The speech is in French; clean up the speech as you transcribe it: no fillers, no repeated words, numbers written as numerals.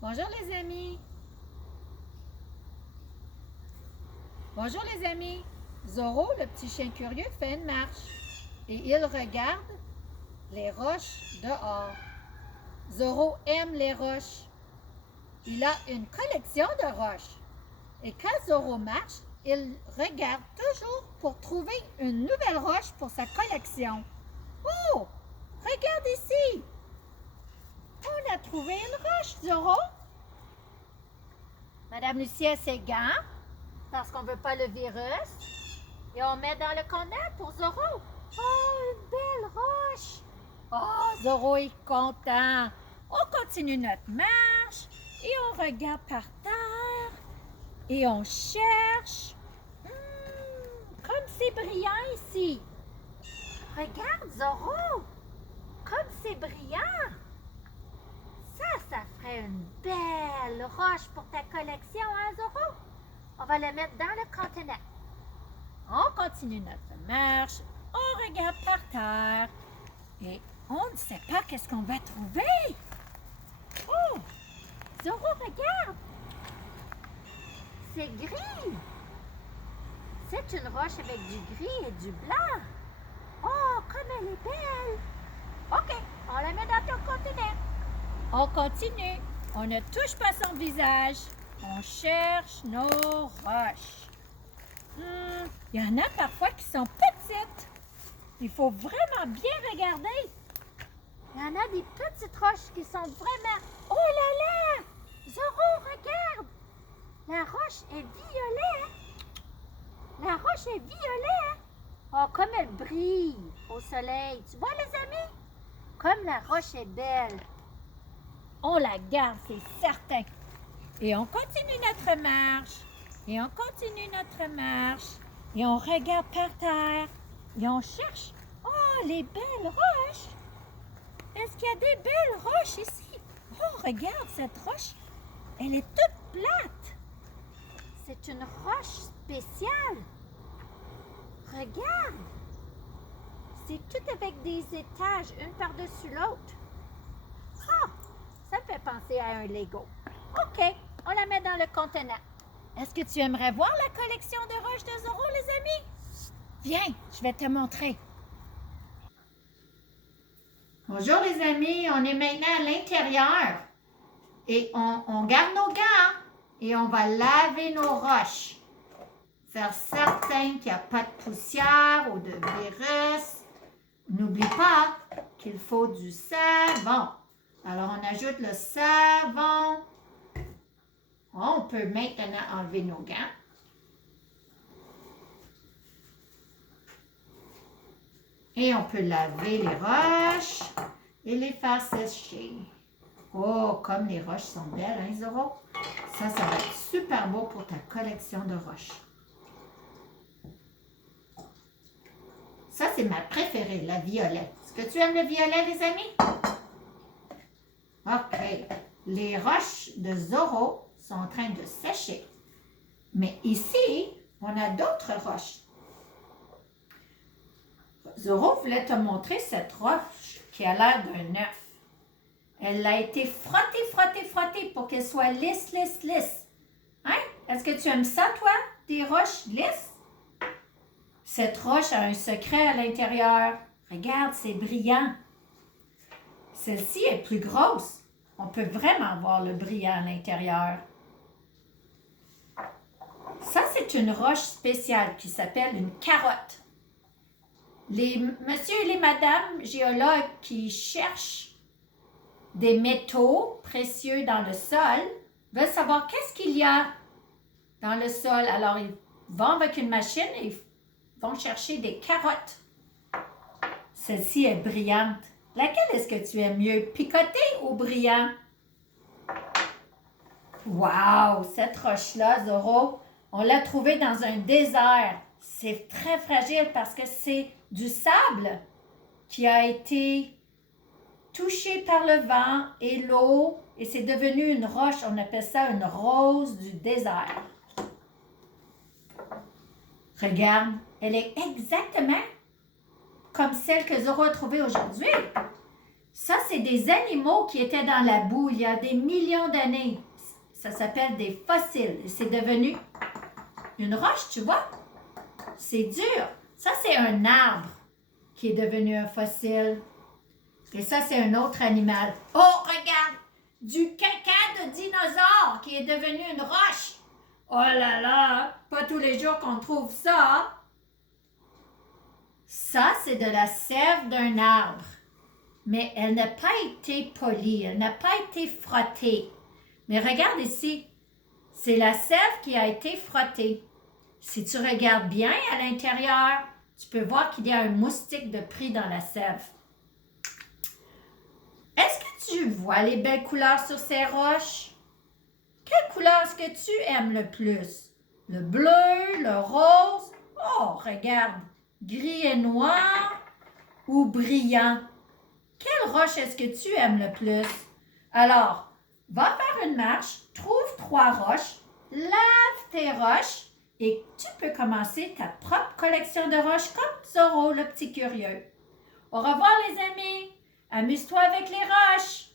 Bonjour les amis. Bonjour les amis. Zorro, le petit chien curieux, fait une marche et il regarde les roches dehors. Zorro aime les roches. Il a une collection de roches. Et quand Zorro marche, il regarde toujours pour trouver une nouvelle roche pour sa collection. Oh! Regarde ici! On a trouvé une roche, Zorro. Madame Lucie a ses gants parce qu'on ne veut pas le virus. Et on met dans le conteneur pour Zorro. Oh, une belle roche! Oh, Zorro est content. On continue notre marche et on regarde par terre et on cherche. Comme c'est brillant ici. Regarde, Zorro, comme c'est brillant. Ça ferait une belle roche pour ta collection, hein, Zorro? On va le mettre dans le conteneur. On continue notre marche, on regarde par terre et on ne sait pas qu'est-ce qu'on va trouver. Oh! Zorro, regarde! C'est gris! C'est une roche avec du gris et du blanc. Oh, comme elle est belle! OK, on la met dans ton conteneur. On continue. On ne touche pas son visage. On cherche nos roches. Il y en a parfois qui sont petites. Il faut vraiment bien regarder. Il y en a des petites roches qui sont vraiment... Oh là là! Zorro, regarde! La roche est violet. La roche est violet. Oh, comme elle brille au soleil. Tu vois, les amis? Comme la roche est belle. On la garde, c'est certain. Et on continue notre marche. Et on continue notre marche. Et on regarde par terre. Et on cherche. Oh, les belles roches. Est-ce qu'il y a des belles roches ici? Oh, regarde cette roche. Elle est toute plate. C'est une roche spéciale. Regarde. C'est tout avec des étages, une par-dessus l'autre. Ah, ça me fait penser à un Lego. OK, on la met dans le conteneur. Est-ce que tu aimerais voir la collection de roches de Zorro, les amis? Viens, je vais te montrer. Bonjour les amis, on est maintenant à l'intérieur et on garde nos gants et on va laver nos roches. Faire certain qu'il n'y a pas de poussière ou de virus. N'oublie pas qu'il faut du savon. Alors on ajoute le savon. On peut maintenant enlever nos gants. Et on peut laver les roches et les faire sécher. Oh, comme les roches sont belles, hein, Zorro? Ça va être super beau pour ta collection de roches. Ça, c'est ma préférée, la violet. Est-ce que tu aimes le violet, les amis? OK. Les roches de Zorro sont en train de sécher. Mais ici, on a d'autres roches. Zorro voulait te montrer cette roche qui a l'air d'un œuf. Elle a été frottée pour qu'elle soit lisse. Hein? Est-ce que tu aimes ça, toi, des roches lisses? Cette roche a un secret à l'intérieur. Regarde, c'est brillant. Celle-ci est plus grosse. On peut vraiment voir le brillant à l'intérieur. Ça, c'est une roche spéciale qui s'appelle une carotte. Les monsieur et les madames géologues qui cherchent des métaux précieux dans le sol veulent savoir qu'est-ce qu'il y a dans le sol. Alors, ils vont avec une machine et ils vont chercher des carottes. Celle-ci est brillante. Laquelle est-ce que tu aimes mieux, picoté ou brillant? Wow! Cette roche-là, Zorro, on l'a trouvée dans un désert. C'est très fragile parce que c'est du sable qui a été touché par le vent et l'eau et c'est devenu une roche. On appelle ça une rose du désert. Regarde, elle est exactement comme celle que Zorro a trouvée aujourd'hui. Ça, c'est des animaux qui étaient dans la boue il y a des millions d'années. Ça s'appelle des fossiles. C'est devenu une roche, tu vois? C'est dur. Ça, c'est un arbre qui est devenu un fossile. Et ça, c'est un autre animal. Oh, regarde! Du caca de dinosaure qui est devenu une roche. Oh là là! Pas tous les jours qu'on trouve ça. Ça, c'est de la sève d'un arbre. Mais elle n'a pas été polie, elle n'a pas été frottée. Mais regarde ici, c'est la sève qui a été frottée. Si tu regardes bien à l'intérieur, tu peux voir qu'il y a un moustique de pris dans la sève. Est-ce que tu vois les belles couleurs sur ces roches? Quelle couleur est-ce que tu aimes le plus? Le bleu, le rose? Oh, regarde, gris et noir ou brillant? Quelle roche est-ce que tu aimes le plus? Alors, va faire une marche, trouve 3 roches, lave tes roches et tu peux commencer ta propre collection de roches comme Zorro, le petit curieux. Au revoir les amis! Amuse-toi avec les roches!